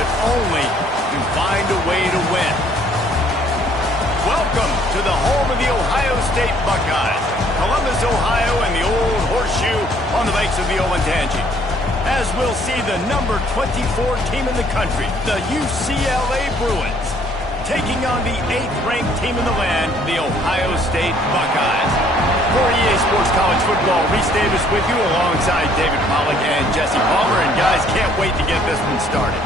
but only to find a way to win. Welcome to the home of the Ohio State Buckeyes, Columbus, Ohio, and the old horseshoe on the banks of the Ncaa. As we'll see the number 24 team in the country, the UCLA Bruins, taking on the 8th-ranked team in the land, the Ohio State Buckeyes. For EA Sports College Football, Reese Davis with you alongside David Pollack and Jesse Palmer. And guys, can't wait to get this one started.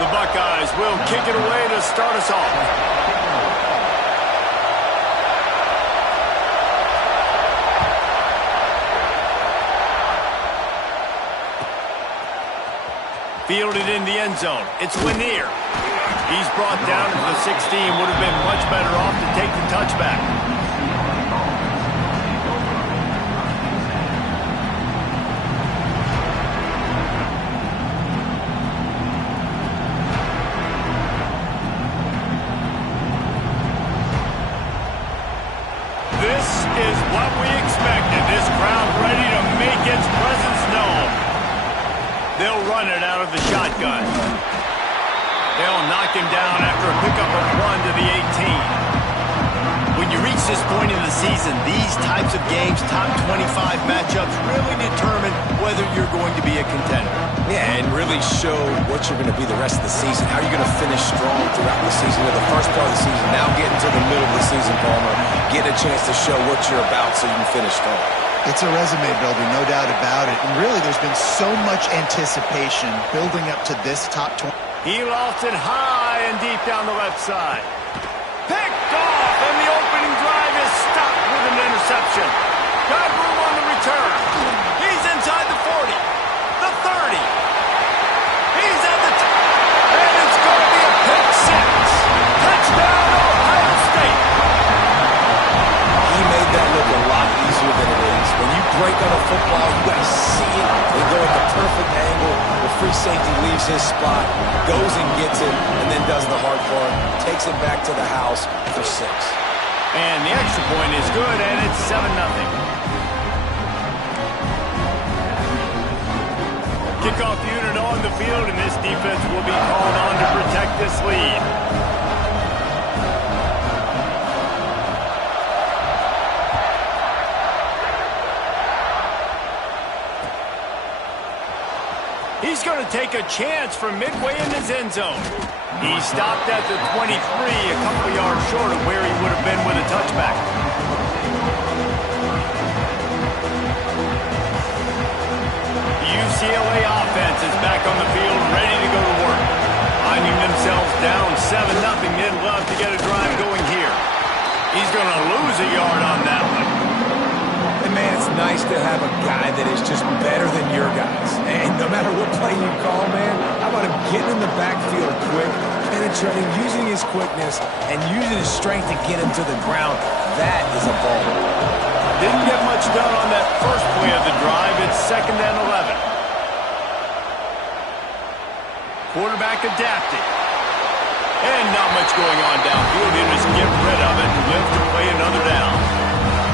The Buckeyes will kick it away to start us off. Fielded in the end zone. It's Ncaa. He's brought down to the 16. Would have been much better off to take the touchback. This is what we expected. This crowd ready to make its presence known. They'll run it out of the shotgun. They'll knock him down after a pickup of 1 to the 18. When you reach this point in the season, these types of games, top 25 matchups, really determine whether you're going to be a contender. Yeah, and really show what you're going to be the rest of the season. How you're going to finish strong throughout the season, or the first part of the season. Now getting to the middle of the season, Palmer, get a chance to show what you're about so you can finish strong. It's a resume builder, no doubt about it. And really, there's been so much anticipation building up to this top 20. He lofted high and deep down the left side. Picked off, and the opening drive is stopped with an interception. Got room on the return. He's inside the 40, the 30. He's at the and it's going to be a pick six. Touchdown, Ohio State. He made that look a lot easier than it is. When you break on a football, you got to see it and go at the perfect angle. The free safety leaves his spot, goes and gets it, and then does the hard part, takes it back to the house for 6. And the extra point is good, and it's 7-0. Kickoff unit on the field, and this defense will be called on to protect this lead. He's going to take a chance from midway in his end zone. He stopped at the 23, a couple of yards short of where he would have been with a touchback. The UCLA offense is back on the field, ready to go to work. Finding themselves down 7-0, they'd love to get a drive going here. He's going to lose a yard on that one. And man, it's nice to have a guy that is just better than your guys. And no matter what play you call, man, how about him getting in the backfield quick, penetrating, using his quickness, and using his strength to get him to the ground. That is a ball. Didn't get much done on that first play of the drive. It's 2nd and 11. Quarterback adapting. And not much going on downfield. He just get rid of it and live to play another down.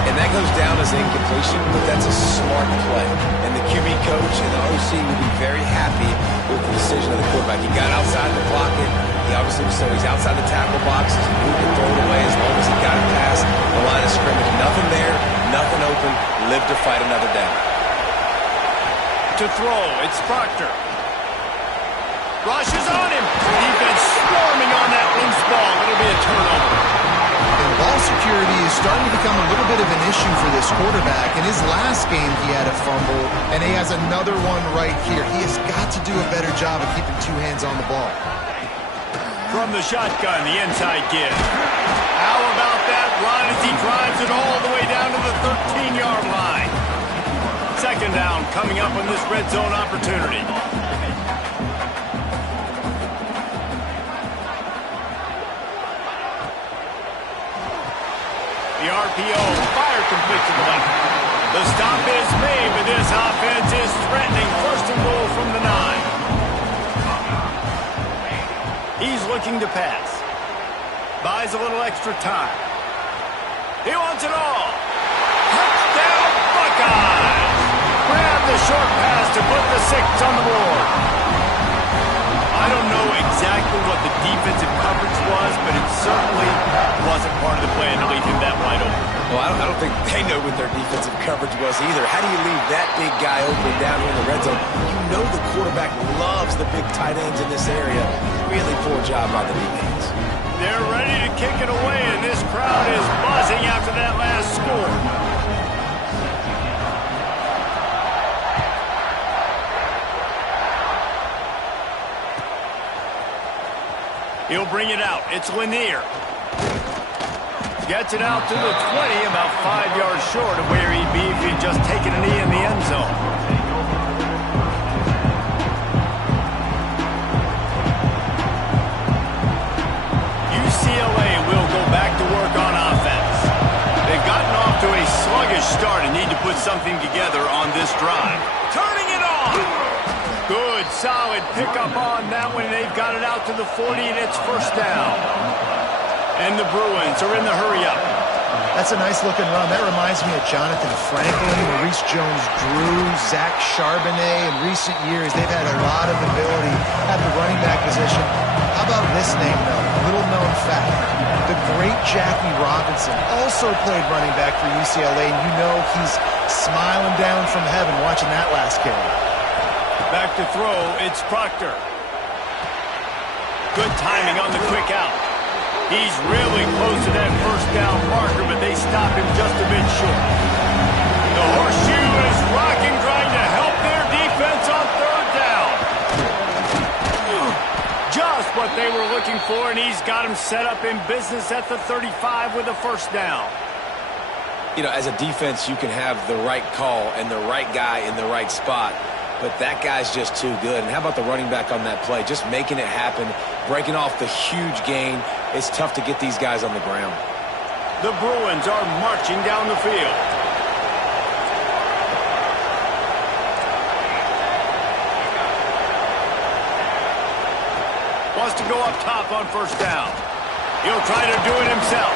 And that goes down as incompletion, but that's a smart play. And the QB coach and the OC will be very happy with the decision of the quarterback. He got outside the pocket. He obviously, so he's outside the tackle boxes. He moved and throw it away as long as he got it past the line of scrimmage. Nothing there, nothing open. Live to fight another down. To throw, it's Proctor. Rushes on him. Defense swarming on that loose ball. It'll be a turnover. And ball security is starting to become a little bit of an issue for this quarterback. In his last game, he had a fumble, and he has another one right here. He has got to do a better job of keeping 2 hands on the ball. From the shotgun, the inside give. How about that run as he drives it all the way down to the 13-yard line? Second down coming up on this red zone opportunity. The RPO, fire complete to the left. The stop is made, but this offense is threatening. First and goal from the 9. He's looking to pass. Buys a little extra time. He wants it all. Touchdown, Buckeyes! Grab the short pass to put the 6 on the board. I don't know exactly what the defensive coverage was, but it certainly wasn't part of the plan to leave him that wide open. Well, I don't think they know what their defensive coverage was either. How do you leave that big guy open down here in the red zone? You know the quarterback loves the big tight ends in this area. Really poor job by the defense. They're ready to kick it away, and this crowd is buzzing after that last score. He'll bring it out. It's Lanier. Gets it out to the 20, about 5 yards short of where he'd be if he'd just taken a knee in the end zone. UCLA will go back to work on offense. They've gotten off to a sluggish start and need to put something together on this drive. Turning it on! Good, solid pickup on that one. They've got it out to the 40, and it's first down. And the Bruins are in the hurry-up. That's a nice-looking run. That reminds me of Jonathan Franklin, Maurice Jones-Drew, Zach Charbonnet. In recent years, they've had a lot of ability at the running back position. How about this name, though? Little-known fact. The great Jackie Robinson also played running back for UCLA, and you know he's smiling down from heaven watching that last carry. Back to throw, it's Proctor. Good timing on the quick out. He's really close to that first down marker, but they stop him just a bit short. The horseshoe is rocking, trying to help their defense on third down. Just what they were looking for, and he's got him set up in business at the 35 with a first down. You know, as a defense, you can have the right call and the right guy in the right spot. But that guy's just too good. And how about the running back on that play? Just making it happen, breaking off the huge gain. It's tough to get these guys on the ground. The Bruins are marching down the field. Wants to go up top on first down. He'll try to do it himself.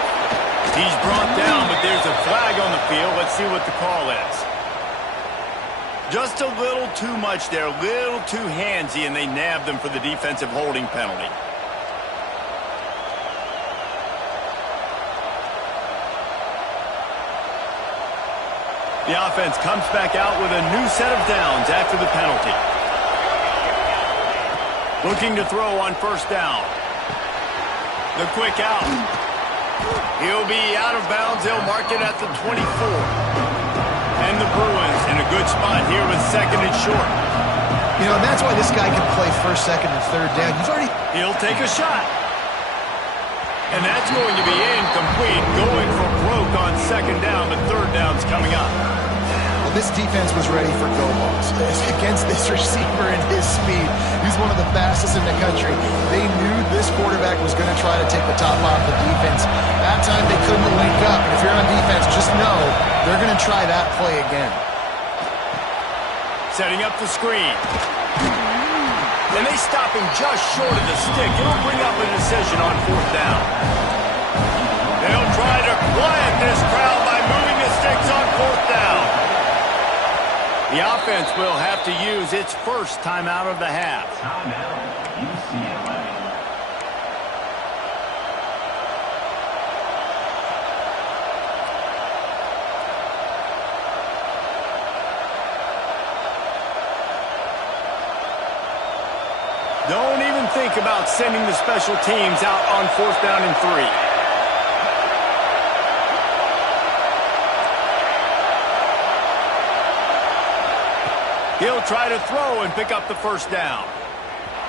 He's brought down, but there's a flag on the field. Let's see what the call is. Just a little too much there, a little too handsy, and they nabbed them for the defensive holding penalty. The offense comes back out with a new set of downs after the penalty. Looking to throw on first down. The quick out. He'll be out of bounds. They'll mark it at the 24. And the Bruins in a good spot here with second and short. You know, and that's why this guy can play first, second, and third down. He'll take a shot. And that's going to be incomplete. Going for broke on second down, but third down's coming up. Well, this defense was ready for go balls. Against this receiver and his speed, he's one of the fastest in the country. They knew this quarterback was going to try to take the top off the defense. That time they couldn't link up. And if you're on defense, just know they're going to try that play again. Setting up the screen. And they stop him just short of the stick. It'll bring up a decision on fourth down. They'll try to quiet this crowd by moving the sticks on fourth down. The offense will have to use its first timeout of the half. Timeout, UCLA. Don't even think about sending the special teams out on fourth down and 3. He'll try to throw and pick up the first down.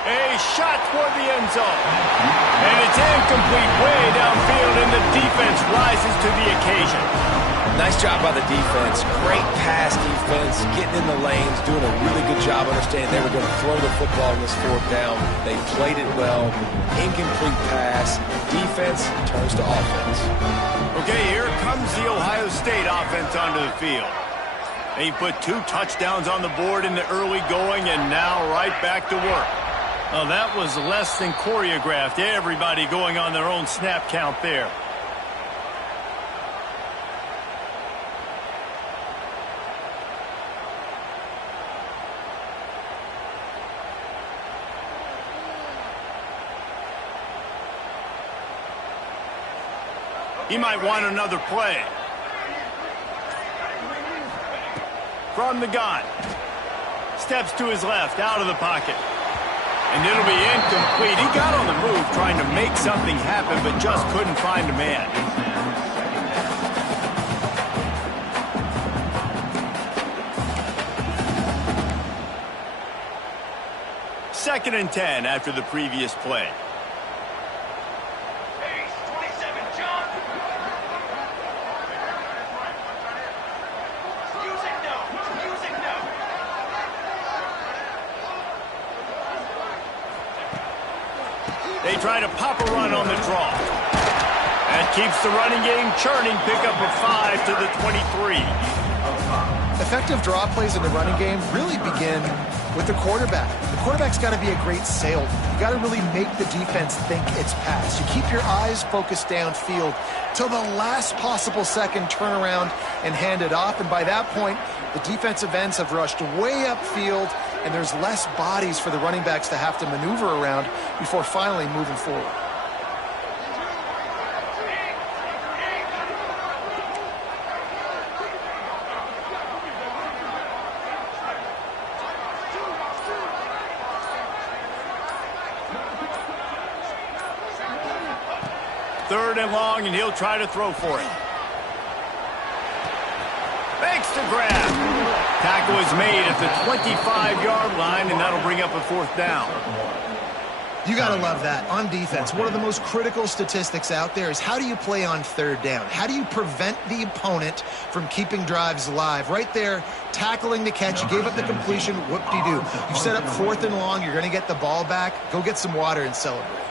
A shot toward the end zone. And it's incomplete way downfield, and the defense rises to the occasion. Nice job by the defense. Great pass defense, getting in the lanes, doing a really good job understanding they were going to throw the football in this fourth down. They played it well. Incomplete pass. Defense turns to offense. Okay, here comes the Ohio State offense onto the field. They put 2 touchdowns on the board in the early going, and now right back to work. Well, that was less than choreographed. Everybody going on their own snap count there. He might want another play. From the gun. Steps to his left, out of the pocket. And it'll be incomplete. He got on the move trying to make something happen, but just couldn't find a man. Second and 10 after the previous play. They try to pop a run on the draw. That keeps the running game churning. Pick up a 5 to the 23. Effective draw plays in the running game really begin with the quarterback. The quarterback's got to be a great salesman. You got to really make the defense think it's pass. You keep your eyes focused downfield till the last possible second, turn around and hand it off. And by that point, the defensive ends have rushed way upfield, and there's less bodies for the running backs to have to maneuver around before finally moving forward. Third and long, and he'll try to throw for it. Fakes to grab. Tackle is made at the 25-yard line, and that'll bring up a 4th down. You got to love that. On defense, one of the most critical statistics out there is how do you play on 3rd down? How do you prevent the opponent from keeping drives alive? Right there, tackling the catch. You gave up the completion. Whoop-de-doo. You set up 4th and long. You're going to get the ball back. Go get some water and celebrate.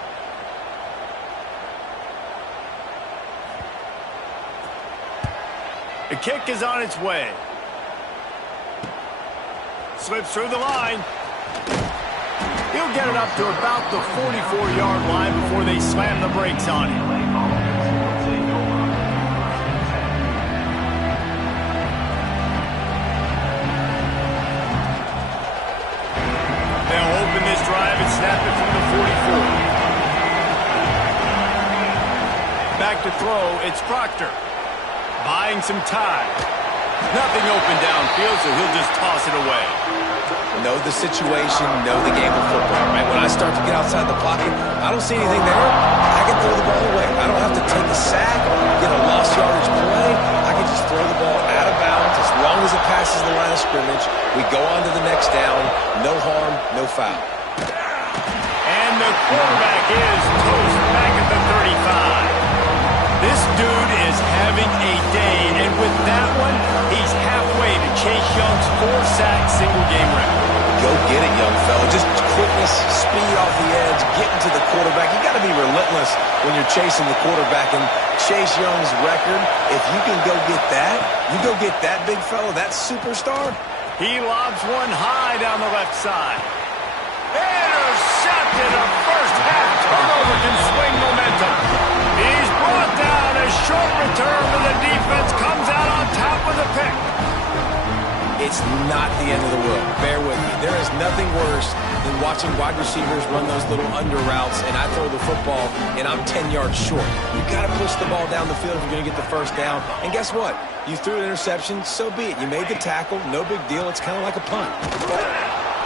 The kick is on its way. Slips through the line. He'll get it up to about the 44-yard line before they slam the brakes on him. They'll open this drive and snap it from the 44. Back to throw, it's Proctor. Buying some time. Nothing open downfield, so he'll just toss it away. Know the situation, know the game of football, right? When I start to get outside the pocket, I don't see anything there. I can throw the ball away. I don't have to take a sack, get a lost yardage play. I can just throw the ball out of bounds as long as it passes the line of scrimmage. We go on to the next down. No harm, no foul. And the quarterback is toast back at the 35. This dude is having a day, and with that one, he's halfway to Chase Young's 4-sack single-game record. Go get it, young fella. Just quickness, speed off the edge, getting to the quarterback. You got to be relentless when you're chasing the quarterback. And Chase Young's record, if you can go get that, you go get that big fella, that superstar. He lobs one high down the left side. Intercepted. A first-half turnover can swing momentum. He's brought down. A short return, but the defense comes out on top with a pick. It's not the end of the world. Bear with me. There is nothing worse than watching wide receivers run those little under routes, and I throw the football, and I'm 10 yards short. You got to push the ball down the field if you're going to get the first down. And guess what? You threw an interception, so be it. You made the tackle, no big deal. It's kind of like a punt.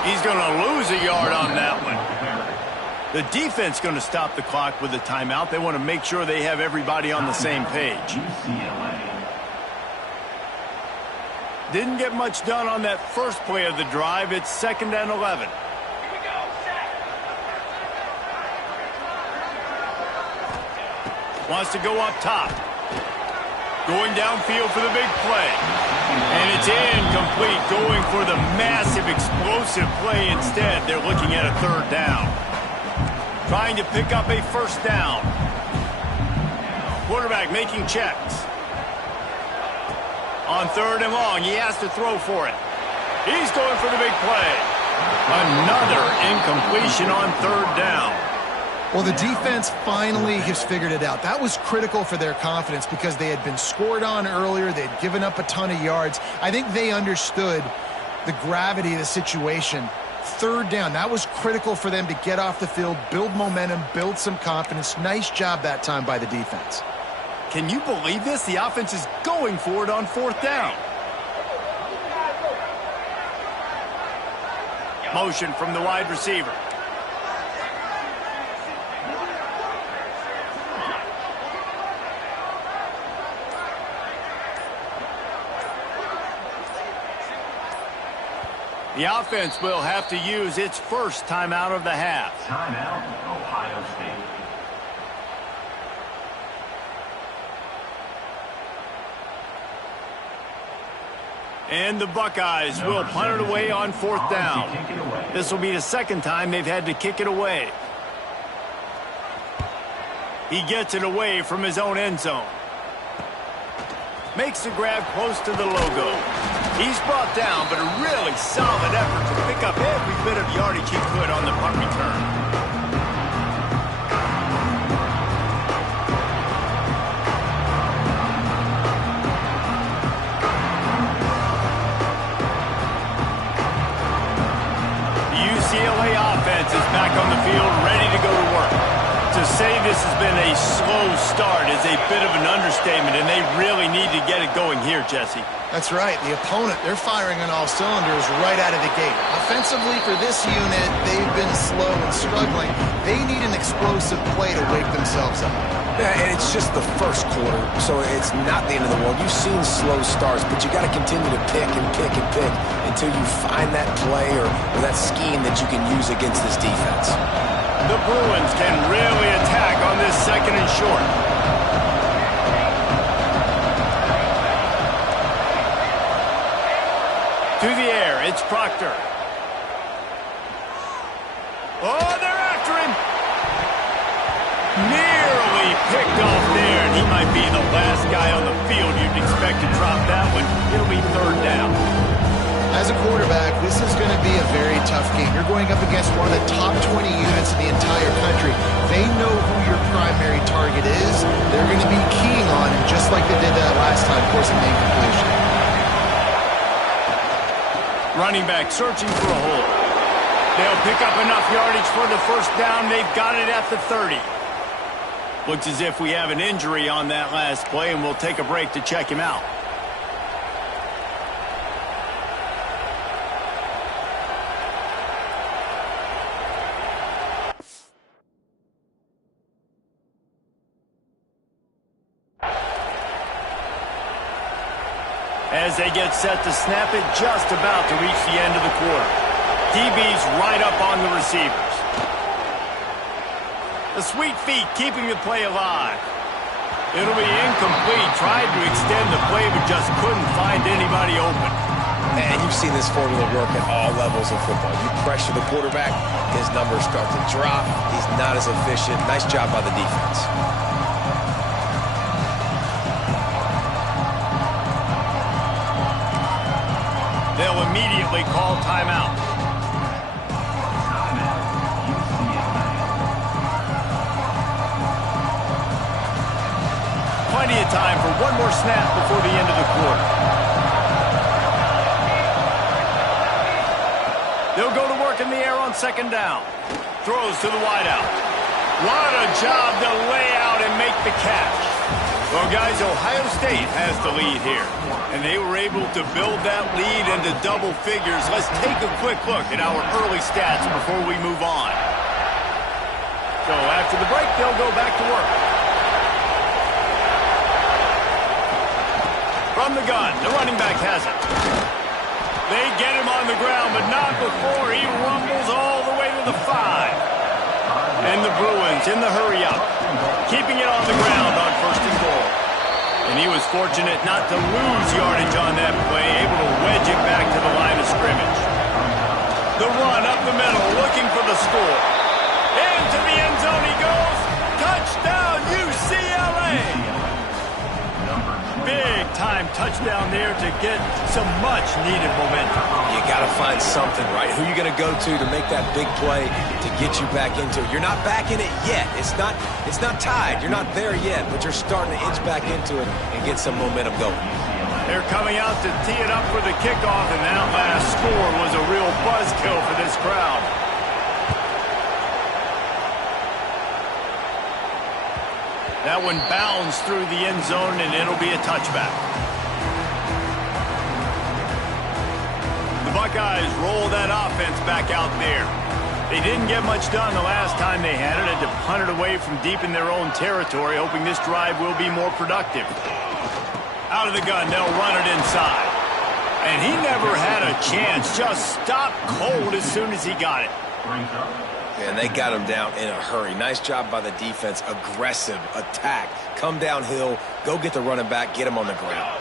He's going to lose a yard on that one. The defense going to stop the clock with a timeout. They want to make sure they have everybody on the same page. Didn't get much done on that first play of the drive. It's 2nd and 11. Wants to go up top. Going downfield for the big play. And it's incomplete, going for the massive, explosive play instead. They're looking at a third down. Trying to pick up a first down. Quarterback making checks. On third and long, he has to throw for it. He's going for the big play. Another incompletion on third down. Well, the defense finally has figured it out. That was critical for their confidence because they had been scored on earlier. They had given up a ton of yards. I think they understood the gravity of the situation. Third down, that was critical for them to get off the field, build momentum, build some confidence. Nice job that time by the defense. Can you believe this? The offense is going for it on fourth down. Motion from the wide receiver. The offense will have to use its first timeout of the half. Timeout, Ohio State. And the Buckeyes will punt it away on fourth down. This will be the second time they've had to kick it away. He gets it away from his own end zone. Makes the grab close to the logo. He's brought down, but a really solid effort to pick up every bit of yardage he could on the punt return. UCLA offense is back on the field, ready to go to work. To say this has been a slow start is a bit of an understatement, and they really need to get it going here, Jesse. That's right. The opponent, they're firing on all cylinders right out of the gate. Offensively for this unit, they've been slow and struggling. They need an explosive play to wake themselves up. Yeah, and it's just the first quarter, so it's not the end of the world. You've seen slow starts, but you got to continue to pick and pick and pick until you find that play or that scheme that you can use against this defense. The Bruins can really attack on this second and short. To the air, it's Proctor. Oh, they're after him. Nearly picked off there, and he might be the last guy on the field you'd expect to drop that one. It'll be third down. As a quarterback, this is going to be a very tough game. You're going up against one of the top 20 units in the entire country. They know who your primary target is. They're going to be keying on him, just like they did that last time, forcing the incompletion. Running back searching for a hole. They'll pick up enough yardage for the first down. They've got it at the 30. Looks as if we have an injury on that last play, and we'll take a break to check him out. As they get set to snap it, just about to reach the end of the quarter. DB's right up on the receivers. The sweet feet keeping the play alive. It'll be incomplete. Tried to extend the play, but just couldn't find anybody open. And you've seen this formula work at all levels of football. You pressure the quarterback, his numbers start to drop. He's not as efficient. Nice job by the defense. They'll immediately call timeout. Plenty of time for one more snap before the end of the quarter. They'll go to work in the air on second down. Throws to the wideout. What a job to lay out and make the catch. Well, guys, Ohio State has the lead here, and they were able to build that lead into double figures. Let's take a quick look at our early stats before we move on. So after the break, they'll go back to work. From the gun, the running back has it. They get him on the ground, but not before he rumbles all the way to the 5. And the Bruins in the hurry-up, keeping it on the ground on first and goal. And And he was fortunate not to lose yardage on that play, able to wedge it back to the line of scrimmage. The run up the middle, looking for the score. Into the end zone he goes. Touchdown, UCLA! Big-time touchdown there to get some much-needed momentum. You got to find something, right? Who are you going to go to make that big play to get you back into it? You're not back in it yet. It's not tied. You're not there yet, but you're starting to inch back into it and get some momentum going. They're coming out to tee it up for the kickoff, and that last score was a real buzzkill for this crowd. That one bounds through the end zone, and it'll be a touchback. The Buckeyes roll that offense back out there. They didn't get much done the last time they had it. Had to punt it away from deep in their own territory, hoping this drive will be more productive. Out of the gun, they'll run it inside. And he never had a chance. Just stopped cold as soon as he got it. And they got him down in a hurry. Nice job by the defense. Aggressive attack. Come downhill. Go get the running back. Get him on the ground.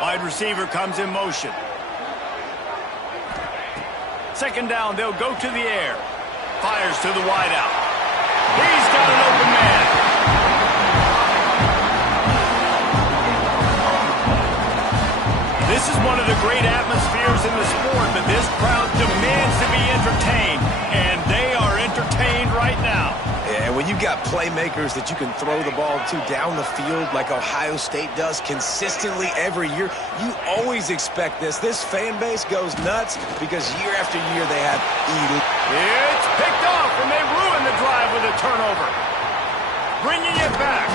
Wide receiver comes in motion. Second down, they'll go to the air. Fires to the wideout. He's got an open man. This is one of the great atmospheres in the sport, but this crowd demands to be entertained, and they are entertained right now. Yeah, and when you got playmakers that you can throw the ball to down the field like Ohio State does consistently every year, you always expect this. This fan base goes nuts because year after year they have elite. It's picked off, and they ruin the drive with a turnover. Bringing it back.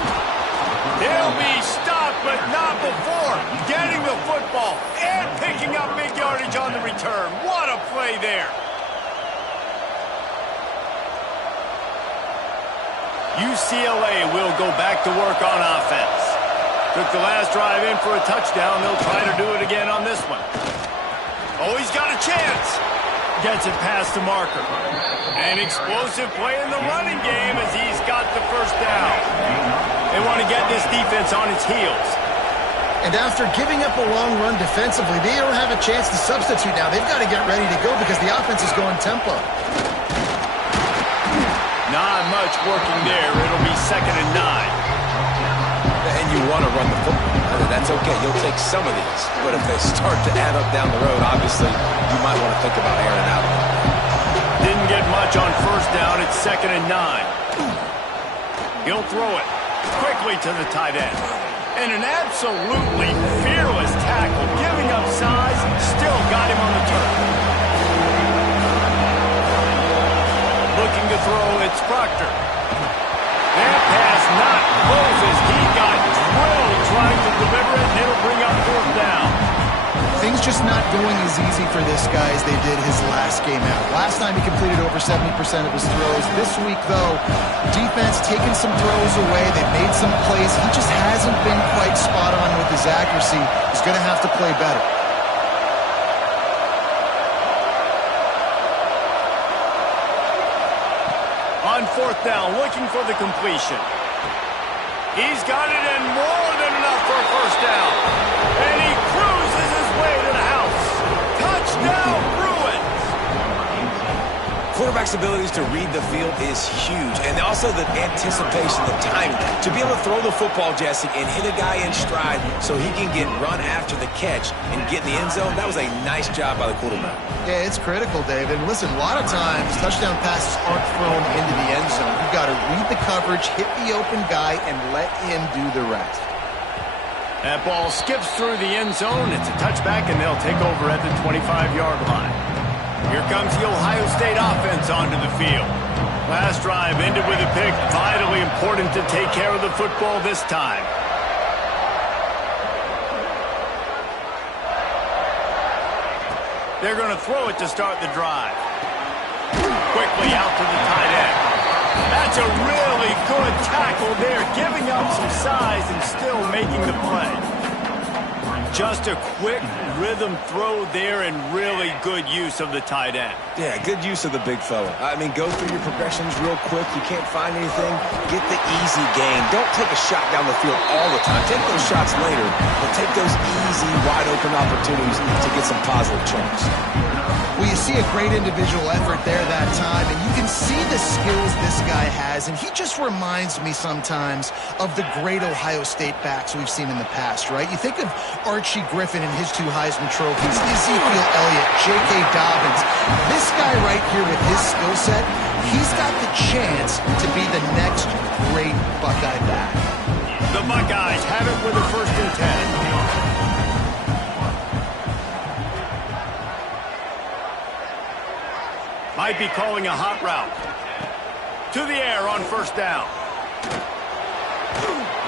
They'll be stopped, but not before getting the football and picking up big yardage on the return. What a play there. UCLA will go back to work on offense. Took the last drive in for a touchdown. They'll try to do it again on this one. Oh, he's got a chance. Gets it past the marker. An explosive play in the running game as he's got the first down. They want to get this defense on its heels. And after giving up a long run defensively, they don't have a chance to substitute now. They've got to get ready to go because the offense is going tempo. Not much working there. It'll be 2nd and 9. And you want to run the football. That's okay. You'll take some of these. But if they start to add up down the road, obviously, you might want to think about airing it out. Didn't get much on first down. It's 2nd and 9. He'll throw it quickly to the tight end. And an absolutely fearless tackle. Giving up size, still got him on the turn. Looking to throw, it's Proctor. That pass not close as he got drilled trying to deliver it, and it'll bring up 4th down. Things just not going as easy for this guy as they did his last game out. Last time he completed over 70% of his throws. This week, though, defense taking some throws away. They've made some plays. He just hasn't been quite spot on with his accuracy. He's going to have to play better. On 4th down, looking for the completion. He's got it and more than enough for a first down. And he cruises his way to the house. Touchdown, Bruins! Quarterback's abilities to read the field is huge. And also the anticipation, the timing. To be able to throw the football, Jesse, and hit a guy in stride so he can get run after the catch and get in the end zone, that was a nice job by the quarterback. Yeah, it's critical, David. Listen, a lot of times touchdown passes aren't thrown into the end zone. You've got to read the coverage, hit the open guy, and let him do the rest. That ball skips through the end zone. It's a touchback, and they'll take over at the 25-yard line. Here comes the Ohio State offense onto the field. Last drive ended with a pick. Vitally important to take care of the football this time. They're going to throw it to start the drive. Quickly out to the tight end. That's a really good tackle there, giving up some size and still making the play. Just a quick rhythm throw there and really good use of the tight end. Yeah, good use of the big fella. I mean, go through your progressions real quick. You can't find anything, get the easy gain. Don't take a shot down the field all the time. Take those shots later, but take those easy, wide-open opportunities to get some positive chunks. Well, you see a great individual effort there that time, and you can see the skills this guy has, and he just reminds me sometimes of the great Ohio State backs we've seen in the past, right? You think of Archie Griffin and his 2 Heisman trophies, Ezekiel Elliott, J.K. Dobbins. This guy right here with his skill set, he's got the chance to be the next great Buckeye back. The Buckeyes have it with a 1st and 10. Might be calling a hot route. To the air on 1st down.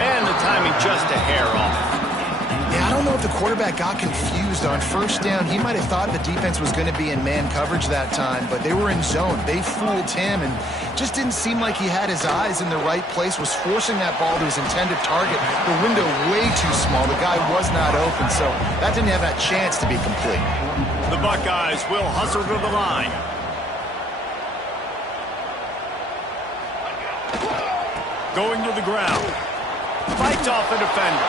And the timing just a hair off. Yeah, I don't know if the quarterback got confused on 1st down. He might have thought the defense was going to be in man coverage that time, but they were in zone. They fooled him and just didn't seem like he had his eyes in the right place, was forcing that ball to his intended target. The window way too small. The guy was not open, so that didn't have that chance to be complete. The Buckeyes will hustle to the line. Going to the ground. Fights off the defender.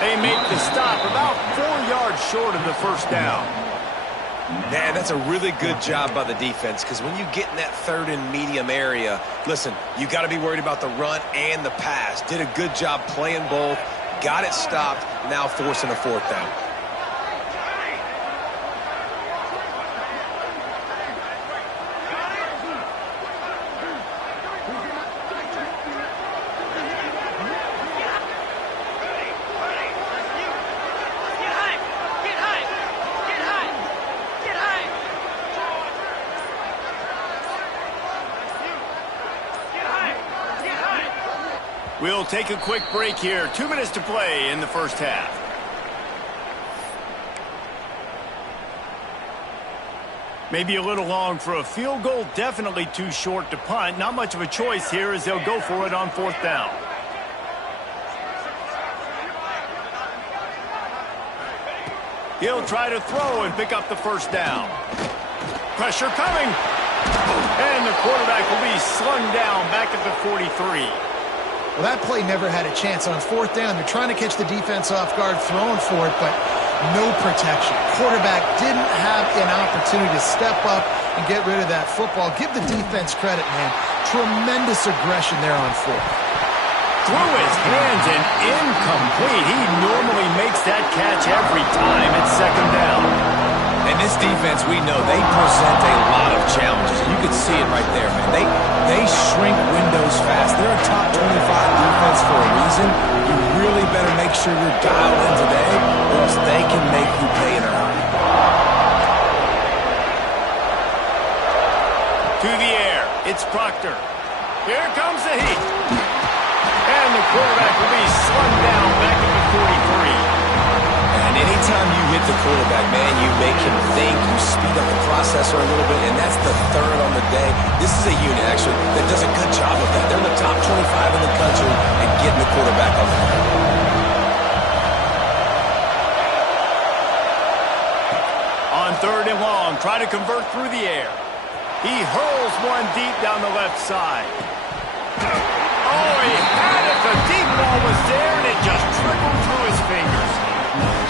They make the stop about 4 yards short of the 1st down. Man, that's a really good job by the defense, because when you get in that 3rd and medium area, listen, you got to be worried about the run and the pass. Did a good job playing both, got it stopped, now forcing a 4th down. We'll take a quick break here. 2 minutes to play in the 1st half. Maybe a little long for a field goal. Definitely too short to punt. Not much of a choice here as they'll go for it on 4th down. He'll try to throw and pick up the 1st down. Pressure coming. And the quarterback will be slung down back at the 43. Well, that play never had a chance on 4th down. They're trying to catch the defense off guard, throwing for it, but no protection. Quarterback didn't have an opportunity to step up and get rid of that football. Give the defense credit, man. Tremendous aggression there on 4th. Through his hands and incomplete. He normally makes that catch every time at 2nd down. And this defense, we know, they present a lot of challenges. You can see it right there, man. They shrink windows fast. They're a top 25 defense for a reason. You really better make sure you're dialed in today, or else they can make you pay in a hurry. To the air, it's Proctor. Here comes the heat. And the quarterback will be slung down back at the 43. And anytime you hit the quarterback, man, you make him think, you speed up the processor a little bit, and that's the 3rd on the day. This is a unit, actually, that does a good job of that. They're in the top 25 in the country and getting the quarterback on the ground. On 3rd and long, try to convert through the air. He hurls one deep down the left side. Oh, he had it. The deep ball was there, and it just trickled through his fingers.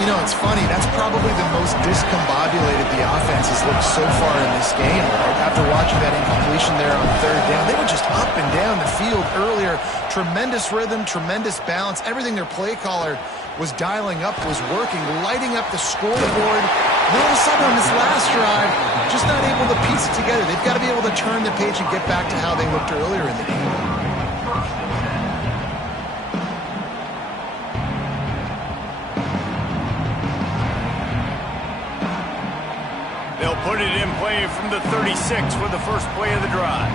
You know, it's funny. That's probably the most discombobulated the offense has looked so far in this game, right? After watching that incompletion there on 3rd down, they were just up and down the field earlier. Tremendous rhythm, tremendous balance. Everything their play caller was dialing up was working, lighting up the scoreboard. And all of a sudden on this last drive, just not able to piece it together. They've got to be able to turn the page and get back to how they looked earlier in the game. They'll put it in play from the 36 for the first play of the drive.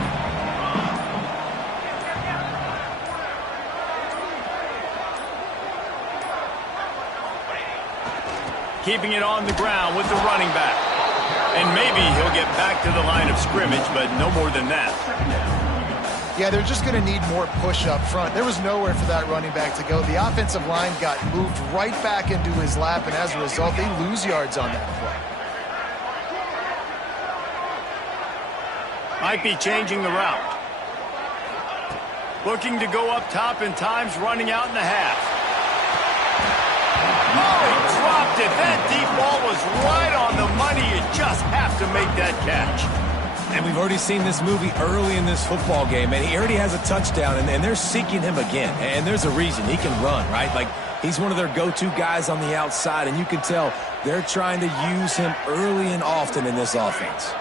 Keeping it on the ground with the running back. And maybe he'll get back to the line of scrimmage, but no more than that. Yeah, they're just going to need more push up front. There was nowhere for that running back to go. The offensive line got moved right back into his lap, and as a result, they lose yards on that play. Might be changing the route. Looking to go up top, and time's running out in the half. Oh, he dropped it. That deep ball was right on the money. You just have to make that catch. And we've already seen this movie early in this football game, and he already has a touchdown, and they're seeking him again. And there's a reason. He can run, right? Like, he's one of their go-to guys on the outside, and you can tell they're trying to use him early and often in this offense.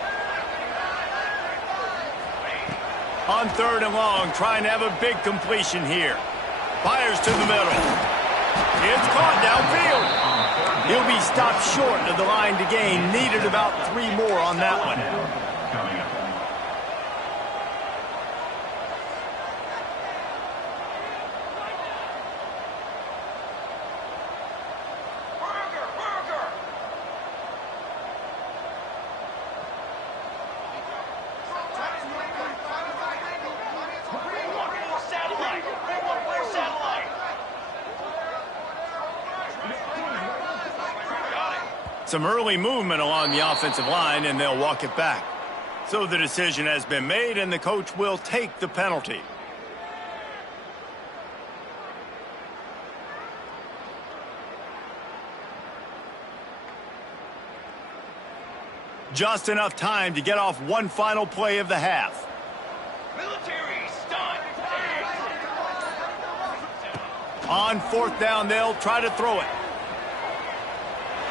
On 3rd and long, trying to have a big completion here. Fires to the middle. It's caught downfield. He'll be stopped short of the line to gain. Needed about 3 more on that one. Some early movement along the offensive line, and they'll walk it back. So the decision has been made, and the coach will take the penalty. Just enough time to get off one final play of the half. Military stunt. On 4th down, they'll try to throw it.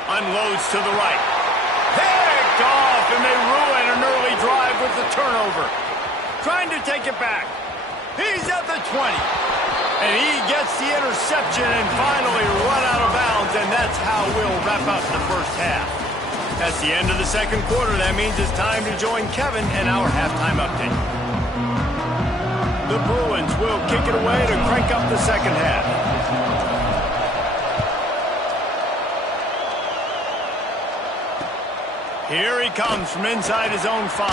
Unloads to the right. Picked off, and they ruin an early drive with the turnover. Trying to take it back. He's at the 20. And he gets the interception and finally run out of bounds, and that's how we'll wrap up the first half. That's the end of the second quarter. That means it's time to join Kevin in our halftime update. The Bruins will kick it away to crank up the second half. Here he comes from inside his own 5.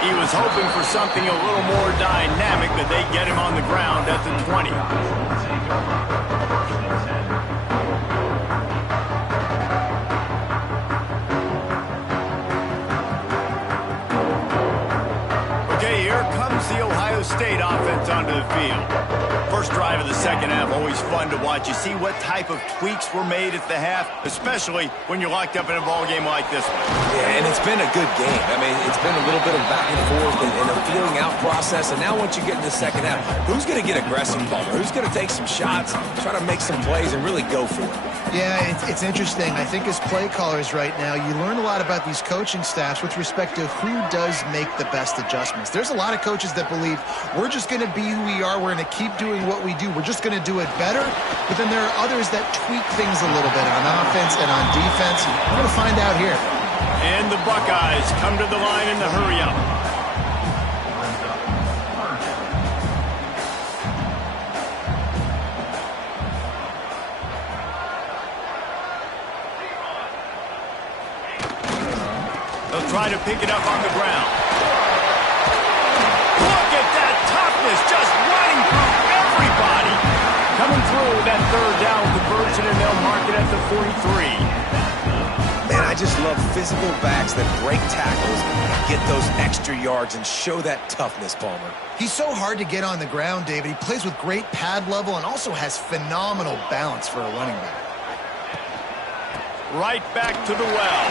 He was hoping for something a little more dynamic, but they get him on the ground at the 20. Okay, here comes the Ohio State offense onto the field. First drive of the second half, always fun to watch. You see what type of tweaks were made at the half, especially when you're locked up in a ball game like this one. Yeah, and it's been a good game. I mean, it's been a little bit of back and forth and a feeling out process. And now once you get in the second half, who's going to get aggressive, Palmer? Who's going to take some shots, try to make some plays, and really go for it? Yeah, it's interesting. I think as play callers right now, you learn a lot about these coaching staffs with respect to who does make the best adjustments. There's a lot of coaches that believe we're just going to be who we are. We're going to keep doing what we do. We're just going to do it better. But then there are others that tweak things a little bit on offense and on defense. We're going to find out here. And the Buckeyes come to the line in the hurry-up. They'll try to pick it up on the ground. Look at that toughness, just running through everybody. Coming through that 3rd down conversion, and they'll mark it at the 43. Man, I just love physical backs that break tackles, get those extra yards, and show that toughness, Palmer. He's so hard to get on the ground, David. He plays with great pad level and also has phenomenal balance for a running back. Right back to the well.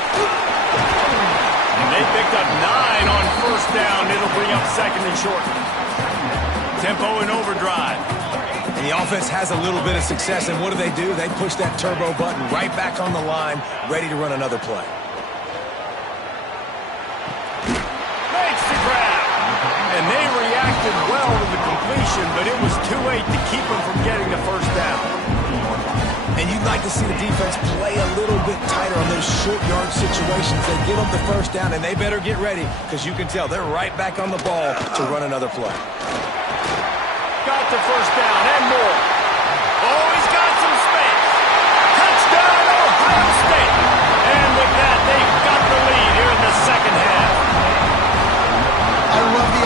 And they picked up 9 on 1st down. It'll bring up 2nd and short. Tempo and overdrive. And the offense has a little bit of success, and what do? They push that turbo button right back on the line, ready to run another play. Makes the grab. And they reacted well to the completion, but it was too late to keep them from getting the 1st down. And you'd like to see the defense play a little bit tighter on those short yard situations. They give up the 1st down, and they better get ready, because you can tell they're right back on the ball to run another play. Got the 1st down and more. Oh, he's got some space. Touchdown, Ohio State. And with that, they've got the lead here in the second half. I love the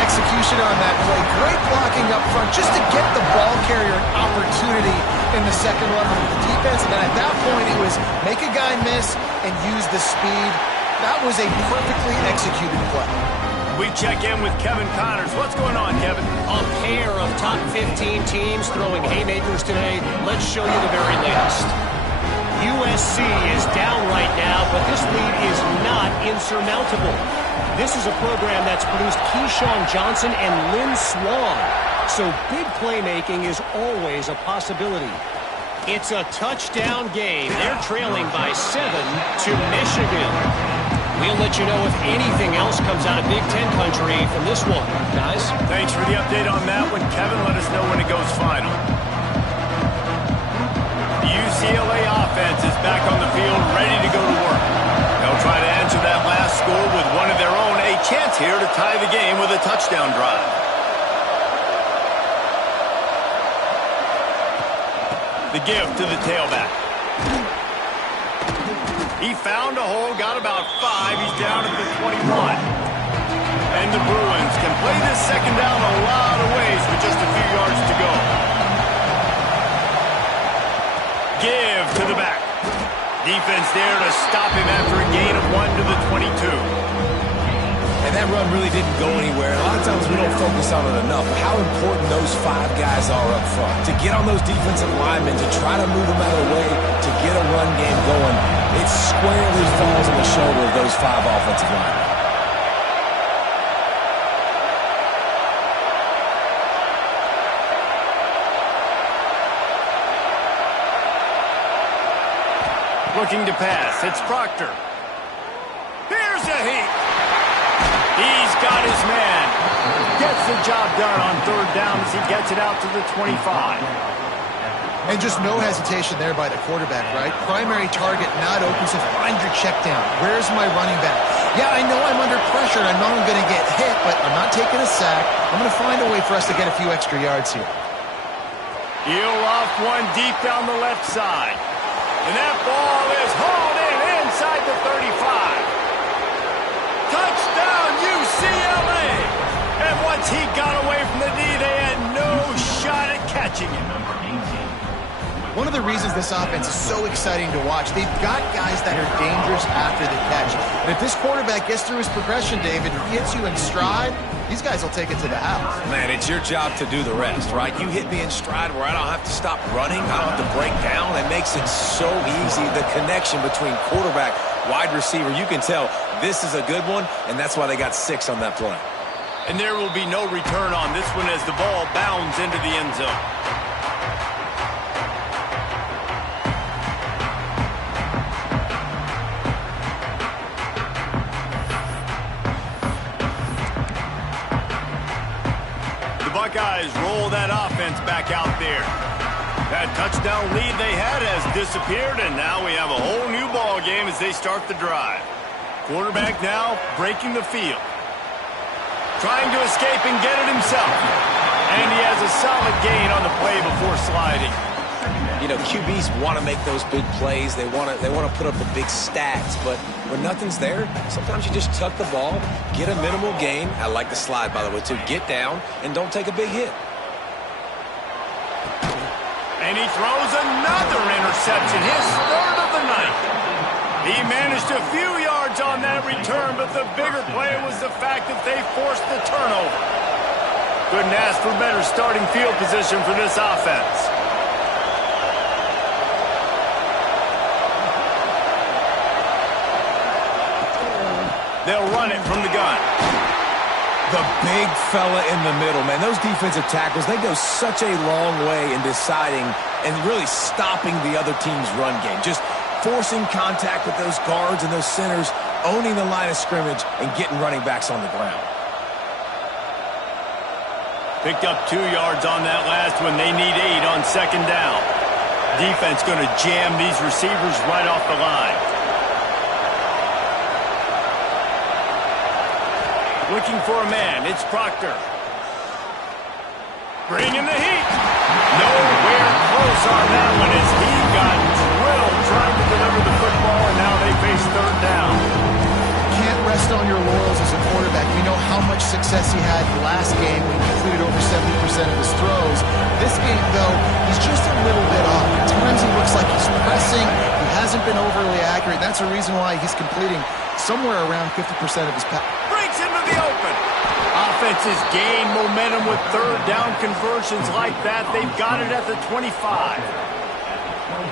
just to get the ball carrier an opportunity in the second level of the defense. And at that point, it was make a guy miss and use the speed. That was a perfectly executed play. We check in with Kevin Connors. What's going on, Kevin? A pair of top 15 teams throwing haymakers today. Let's show you the very latest. USC is down right now, but this lead is not insurmountable. This is a program that's produced Keyshawn Johnson and Lynn Swann. So big playmaking is always a possibility. It's a touchdown game. They're trailing by 7 to Michigan. We'll let you know if anything else comes out of Big Ten country from this one, guys. Thanks for the update on that one, Kevin. Let us know when it goes final. The UCLA offense is back on the field, ready to go to work. They'll try to answer that last score with one of their own. A chance here to tie the game with a touchdown drive. The give to the tailback. He found a hole, got about 5. He's down at the 21. And the Bruins can play this second down a lot of ways with just a few yards to go. Give to the back. Defense there to stop him after a gain of 1 to the 22. And that run really didn't go anywhere. A lot of times we don't focus on it enough. How important those 5 guys are up front. To get on those defensive linemen, to try to move them out of the way, to get a run game going, it squarely falls on the shoulder of those 5 offensive linemen. Looking to pass. It's Proctor. Here's a heat. He's got his man. Gets the job done on third down as he gets it out to the 25. And just no hesitation there by the quarterback, right? Primary target not open, so find your check down. Where's my running back? Yeah, I know I'm under pressure. I know I'm going to get hit, but I'm not taking a sack. I'm going to find a way for us to get a few extra yards here. Heel off one deep down the left side. And that ball is hauled in inside the 35. Touchdown, UCLA! And once he got away from the knee, they had no shot at catching him. One of the reasons this offense is so exciting to watch, they've got guys that are dangerous after the catch. And if this quarterback gets through his progression, David, hits you in stride, these guys will take it to the house. Man, it's your job to do the rest, right? You hit me in stride where I don't have to stop running. I don't have to break down. It makes it so easy. The connection between quarterback, wide receiver, you can tell this is a good one, and that's why they got 6 on that play. And there will be no return on this one as the ball bounds into the end zone. Buckeyes roll that offense back out there. That touchdown lead they had has disappeared, and now we have a whole new ball game as they start the drive. Quarterback now breaking the field. Trying to escape and get it himself. And he has a solid gain on the play before sliding. You know, QBs want to make those big plays. They want to put up the big stats, but when nothing's there, sometimes you just tuck the ball, get a minimal gain. I like the slide, by the way, too. Get down and don't take a big hit. And he throws another interception, his 3rd of the night. He managed a few yards on that return, but the bigger play was the fact that they forced the turnover. Couldn't ask for better starting field position for this offense. They'll run it from the gun. The big fella in the middle, man. Those defensive tackles, they go such a long way in deciding and really stopping the other team's run game. Just forcing contact with those guards and those centers, owning the line of scrimmage, and getting running backs on the ground. Picked up 2 yards on that last one. They need 8 on second down. Defense going to jam these receivers right off the line. Looking for a man. It's Proctor. Bringing the heat. Nowhere close on that one as he got drilled trying to deliver the football, and now they face third down. Can't rest on your laurels as a quarterback. We know how much success he had last game when he completed over 70% of his throws. This game, though, he's just a little bit off. At times he looks like he's pressing. He hasn't been overly accurate. That's a reason why he's completing somewhere around 50% of his passes. Breaks into the open. Offenses gain momentum with third down conversions like that. They've got it at the 25.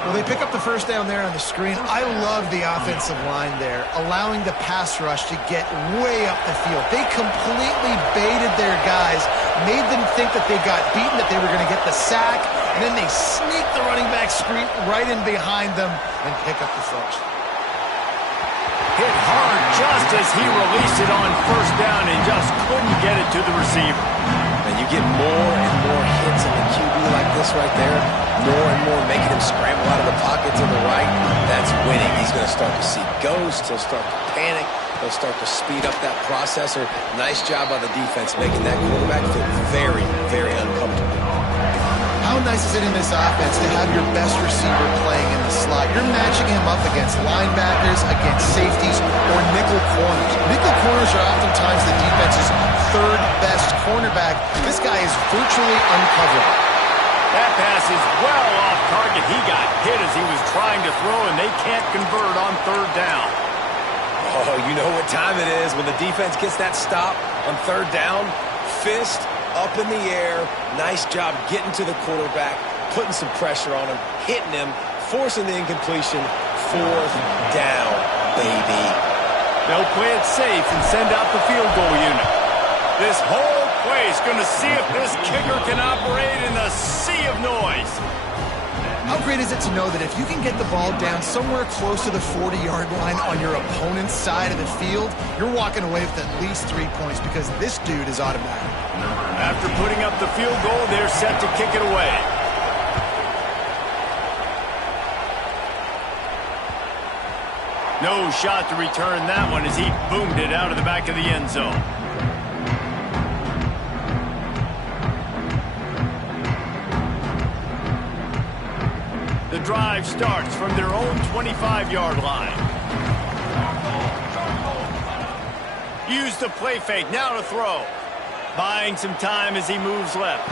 Well, they pick up the first down there on the screen. I love the offensive line there, allowing the pass rush to get way up the field. They completely baited their guys, made them think that they got beaten, that they were going to get the sack, and then they sneak the running back screen right in behind them and pick up the first. Hit hard just as he released it on first down and just couldn't get it to the receiver. And you get more and more hits in the QB like this right there, more and more making him scramble out of the pocket to the right. That's winning. He's going to start to see ghosts. He'll start to panic. He'll start to speed up that processor. Nice job by the defense making that quarterback feel very, very uncomfortable. How nice is it in this offense to have your best receiver playing in the slot? You're matching him up against linebackers, against safeties, or nickel corners. Nickel corners are oftentimes the defense's third best cornerback. This guy is virtually uncoverable. That pass is well off target. He got hit as he was trying to throw, and they can't convert on third down. Oh, you know what time it is when the defense gets that stop on third down. Fist up in the air. Nice job getting to the quarterback, putting some pressure on him, hitting him, forcing the incompletion. Fourth down, baby. They'll play it safe and send out the field goal unit. This whole play is going to see if this kicker can operate in the sea of noise. How great is it to know that if you can get the ball down somewhere close to the 40-yard line on your opponent's side of the field, you're walking away with at least 3 points because this dude is automatic. After putting up the field goal, they're set to kick it away. No shot to return that one as he boomed it out of the back of the end zone. The drive starts from their own 25-yard line. Use the play fake, now to throw. Buying some time as he moves left.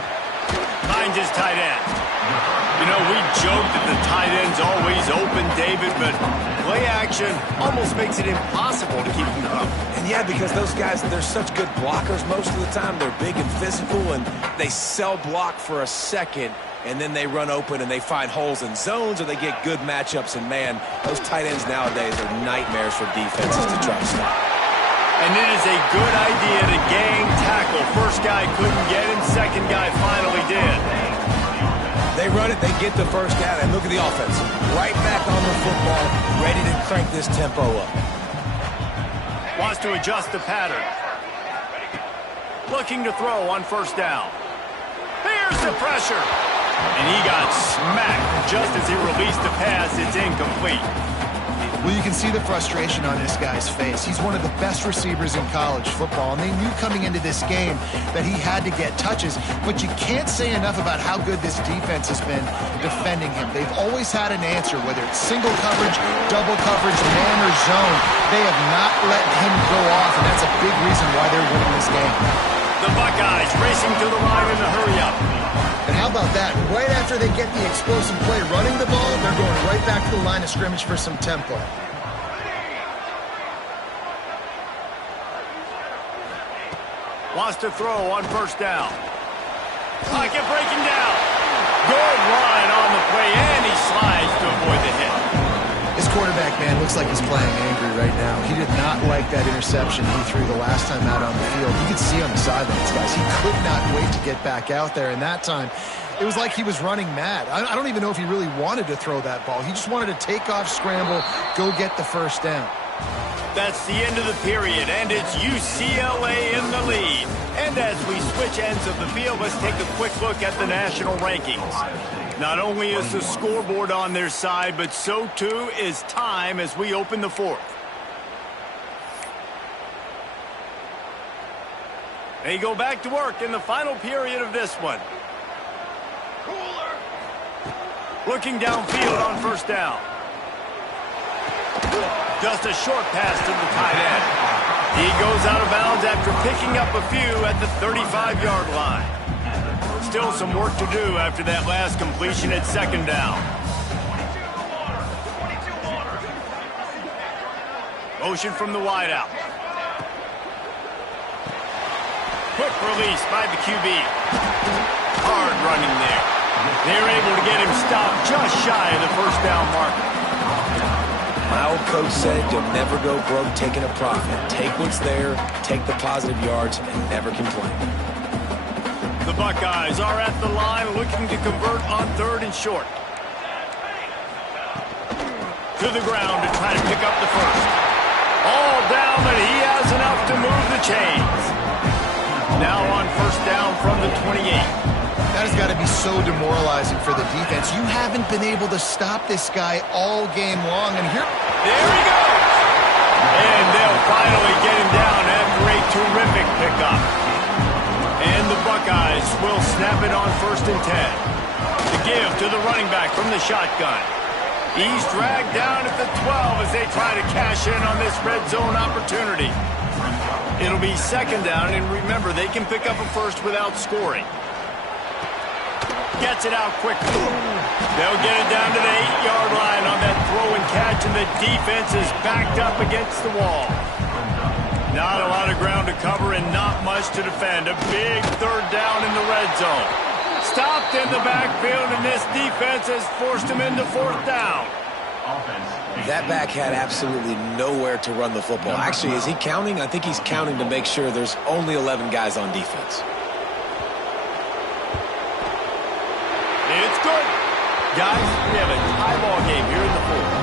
Finds his tight end. You know, we joke that the tight end's always open, David, but play action almost makes it impossible to keep him up. And yeah, because those guys, they're such good blockers most of the time. They're big and physical, and they sell block for a second, and then they run open and they find holes in zones, or they get good matchups. And man, those tight ends nowadays are nightmares for defenses to try to stop. And it is a good idea to gang tackle. First guy couldn't get him, second guy finally did. They run it, they get the first down, and look at the offense. Right back on the football, ready to crank this tempo up. Wants to adjust the pattern. Looking to throw on first down. Here's the pressure. And he got smacked just as he released the pass. It's incomplete. Well, you can see the frustration on this guy's face. He's one of the best receivers in college football, and they knew coming into this game that he had to get touches, but you can't say enough about how good this defense has been defending him. They've always had an answer, whether it's single coverage, double coverage, man or zone. They have not let him go off, and that's a big reason why they're winning this game. The Buckeyes racing to the line in a hurry-up. And how about that? Right after they get the explosive play running the ball, they're going right back to the line of scrimmage for some tempo. Wants to throw on first down. Pocket breaking down. Good run on the play, and he slides to avoid the hit. This quarterback, man, looks like he's playing angry right now. He did not like that interception he threw the last time out on the field. You could see on the sidelines, guys, he could not wait to get back out there. And that time, it was like he was running mad. I don't even know if he really wanted to throw that ball. He just wanted to take off, scramble, go get the first down. That's the end of the period, and it's UCLA in the lead. And as we switch ends of the field, let's take a quick look at the national rankings. Not only is the scoreboard on their side, but so too is time as we open the fourth. They go back to work in the final period of this one. Cooler. Looking downfield on first down. Just a short pass to the tight end. He goes out of bounds after picking up a few at the 35-yard line. Still some work to do after that last completion at second down. Motion from the wideout. Quick release by the QB. Hard running there. They're able to get him stopped just shy of the first down marker. My old coach said you'll never go broke taking a profit. Take what's there, take the positive yards, and never complain. The Buckeyes are at the line looking to convert on 3rd and short. To the ground to try to pick up the first. All down, but he has enough to move the chains. Now on first down from the 28. That has got to be so demoralizing for the defense. You haven't been able to stop this guy all game long, and here... There he goes! And they'll finally get him down after a terrific pickup. And the Buckeyes will snap it on 1st and 10. The give to the running back from the shotgun. He's dragged down at the 12 as they try to cash in on this red zone opportunity. It'll be 2nd down, and remember, they can pick up a first without scoring. Gets it out quickly. They'll get it down to the 8-yard line on that throw and catch, and the defense is backed up against the wall. Not a lot of ground to cover and not much to defend. A big 3rd down in the red zone. Stopped in the backfield, and this defense has forced him into 4th down. That back had absolutely nowhere to run the football. Actually, is he counting? I think he's counting to make sure there's only 11 guys on defense. It's good. Guys, we have a tie ball game here in the 4th.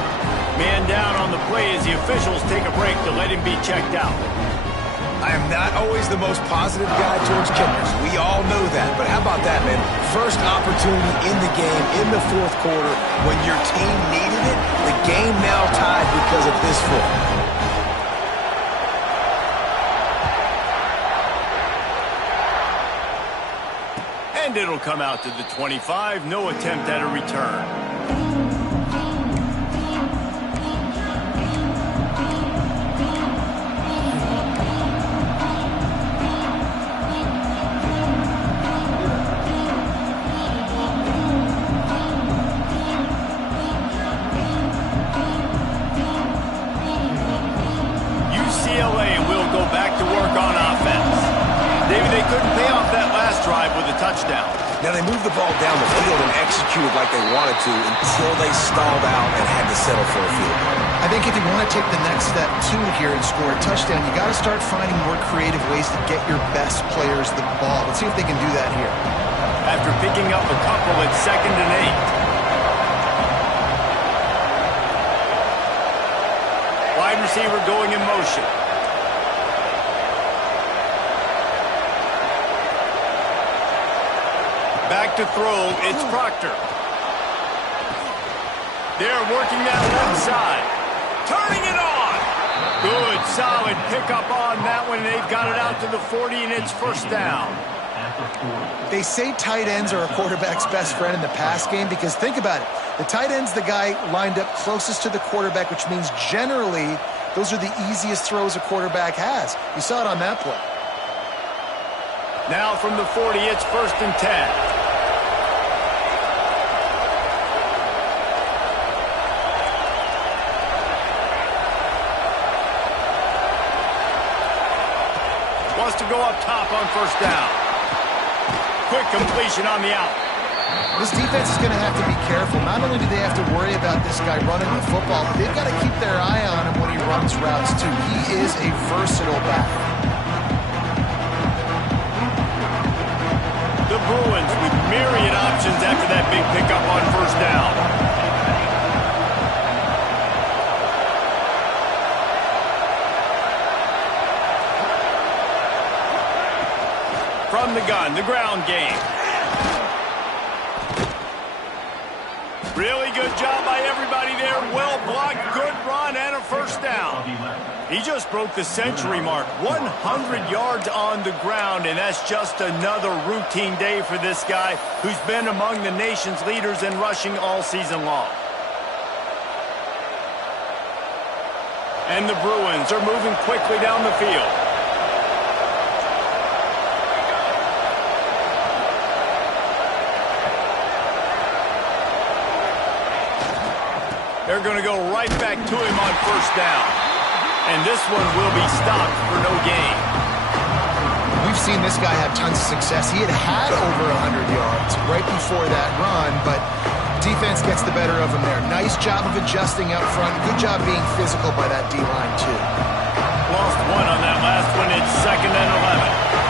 Man down on the play as the officials take a break to let him be checked out. I am not always the most positive guy towards kickers. We all know that. But how about that, man? First opportunity in the game, in the 4th quarter, when your team needed it, the game now tied because of this foot. And it'll come out to the 25. No attempt at a return. UCLA will go back to work on offense. David, they couldn't pay off that last drive with a touchdown. Now, they moved the ball down the field and executed like they wanted to until they stalled out and had to settle for a field goal. I think if you want to take the next step, too, here and score a touchdown, you got to start finding more creative ways to get your best players the ball. Let's see if they can do that here. After picking up a couple at 2nd and 8. Wide receiver going in motion. Back to throw, it's Proctor. They're working that left side. Turning it on. Good, solid pickup on that one. They've got it out to the 40, and it's 1st down. They say tight ends are a quarterback's best friend in the pass game because think about it. The tight end's the guy lined up closest to the quarterback, which means generally those are the easiest throws a quarterback has. You saw it on that play. Now from the 40, it's 1st and 10. Wants to go up top on 1st down. Quick completion on the out. This defense is going to have to be careful. Not only do they have to worry about this guy running the football, but they've got to keep their eye on him when he runs routes, too. He is a versatile back. The Bruins with myriad options after that big pickup on 1st down. From the gun, the ground game. Really good job by everybody there. Well blocked, good run, and a 1st down. He just broke the century mark. 100 yards on the ground, and that's just another routine day for this guy who's been among the nation's leaders in rushing all season long. And the Bruins are moving quickly down the field. They're going to go right back to him on first down. And this one will be stopped for no gain. We've seen this guy have tons of success. He had over 100 yards right before that run, but defense gets the better of him there. Nice job of adjusting up front. Good job being physical by that D-line, too. Lost one on that last one. It's 2nd and 11.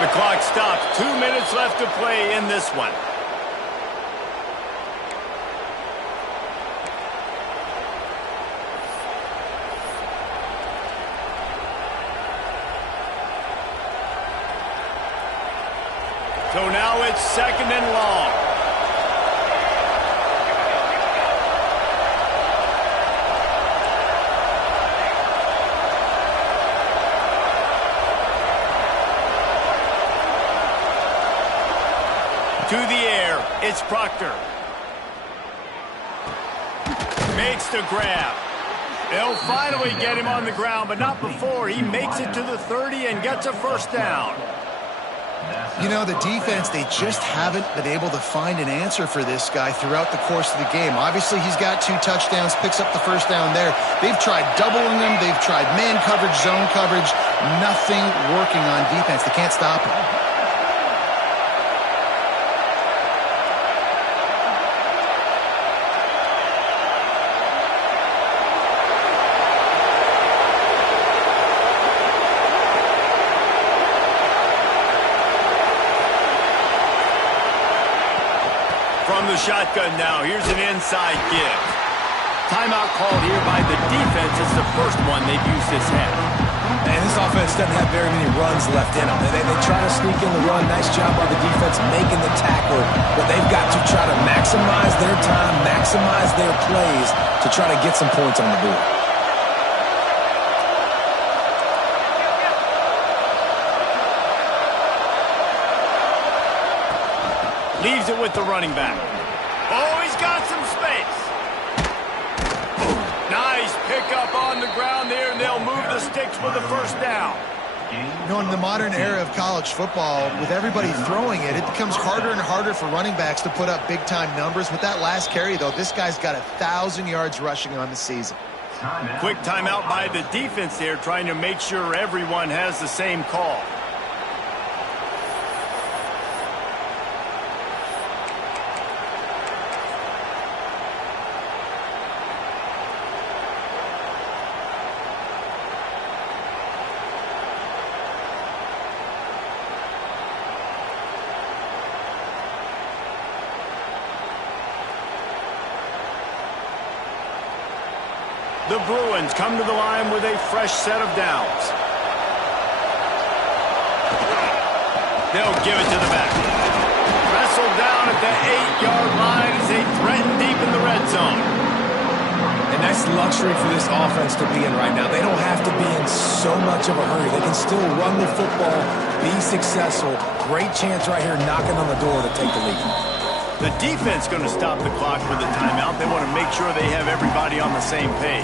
The clock stops. 2 minutes left to play in this one. So now it's 2nd and long. To the air, it's Proctor. Makes the grab. They'll finally get him on the ground, but not before he makes it to the 30 and gets a first down. You know, the defense, they just haven't been able to find an answer for this guy throughout the course of the game. Obviously, he's got 2 touchdowns, picks up the first down there. They've tried doubling him. They've tried man coverage, zone coverage. Nothing working on defense. They can't stop him. From the shotgun now, here's an inside give. Timeout called here by the defense. It's the first one they've used this half. And this offense doesn't have very many runs left in them. They try to sneak in the run. Nice job by the defense making the tackle. But they've got to try to maximize their time, maximize their plays to try to get some points on the board. Leaves it with the running back. Oh, he's got some space. Nice pickup on the ground there, and they'll move the sticks for the first down. You know, in the modern era of college football, with everybody throwing it, it becomes harder and harder for running backs to put up big-time numbers. With that last carry, though, this guy's got 1,000 yards rushing on the season. Quick timeout by the defense there, trying to make sure everyone has the same call. The Bruins come to the line with a fresh set of downs. They'll give it to the back. Wrestled down at the 8-yard line as they threaten deep in the red zone. And that's luxury for this offense to be in right now. They don't have to be in so much of a hurry. They can still run the football, be successful. Great chance right here knocking on the door to take the lead. The defense going to stop the clock with a timeout. They want to make sure they have everybody on the same page.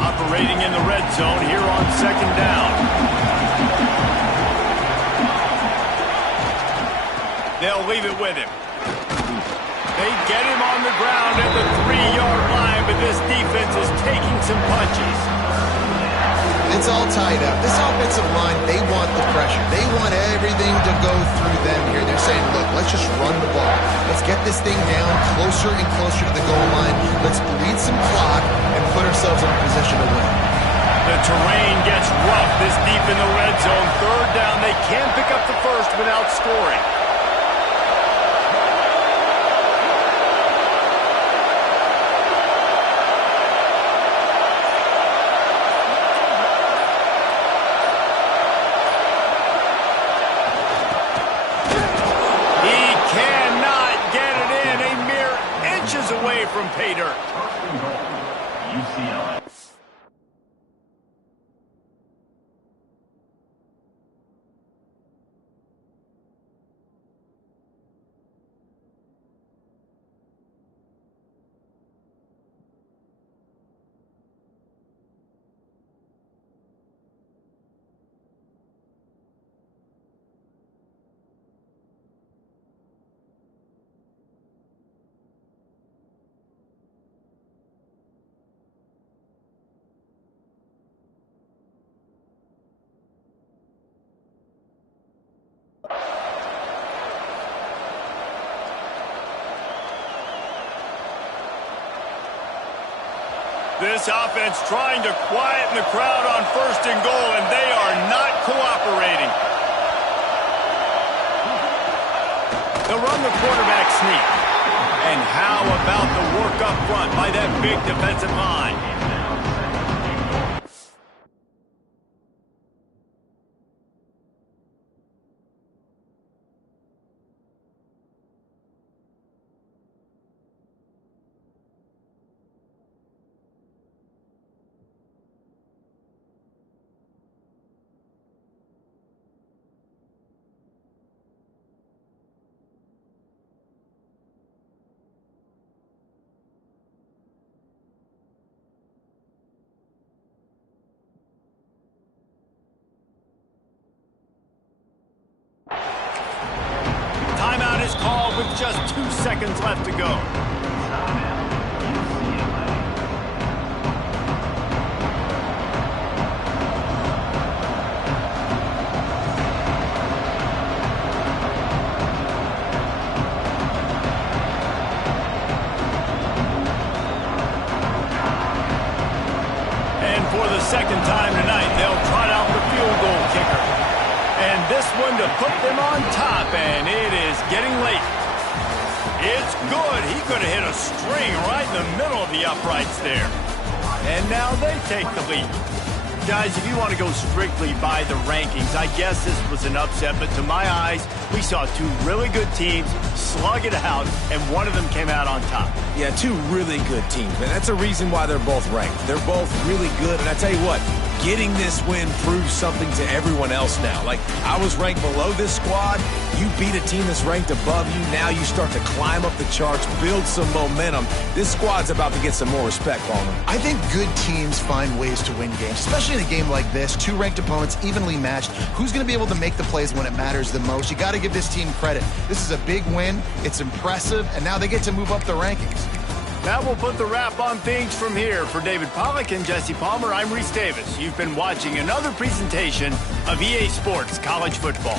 Operating in the red zone here on 2nd down. They'll leave it with him. They get him on the ground at the 3-yard line, but this defense is taking some punches. It's all tied up. This offensive line, they want the pressure. They want everything to go through them here. They're saying, look, let's just run the ball. Let's get this thing down closer and closer to the goal line. Let's bleed some clock and put ourselves in a position to win. The terrain gets rough this deep in the red zone. Third down, they can pick up the first without scoring. He cannot get it in. A mere inches away from pay dirt. UCLA. This offense trying to quieten the crowd on first and goal, and they are not cooperating. They'll run the quarterback sneak. And how about the work up front by that big defensive line? Timeout is called with just 2 seconds left to go. And for the second time tonight, they'll trot out the field goal kicker. And this one to put them on top, and it is getting late. It's good. He could have hit a string right in the middle of the uprights there. And now they take the lead. Guys, if you want to go strictly by the rankings, I guess this was an upset, but to my eyes, we saw two really good teams slug it out, and one of them came out on top. Yeah, two really good teams, man. That's a reason why they're both ranked. They're both really good, and I tell you what, getting this win proves something to everyone else now. Like, I was ranked below this squad. You beat a team that's ranked above you. Now you start to climb up the charts, build some momentum. This squad's about to get some more respect, Palmer. I think good teams find ways to win games, especially in a game like this. Two ranked opponents, evenly matched. Who's going to be able to make the plays when it matters the most? You got to give this team credit. This is a big win. It's impressive, and now they get to move up the rankings. That will put the wrap on things from here. For David Pollack and Jesse Palmer, I'm Reese Davis. You've been watching another presentation of EA Sports College Football.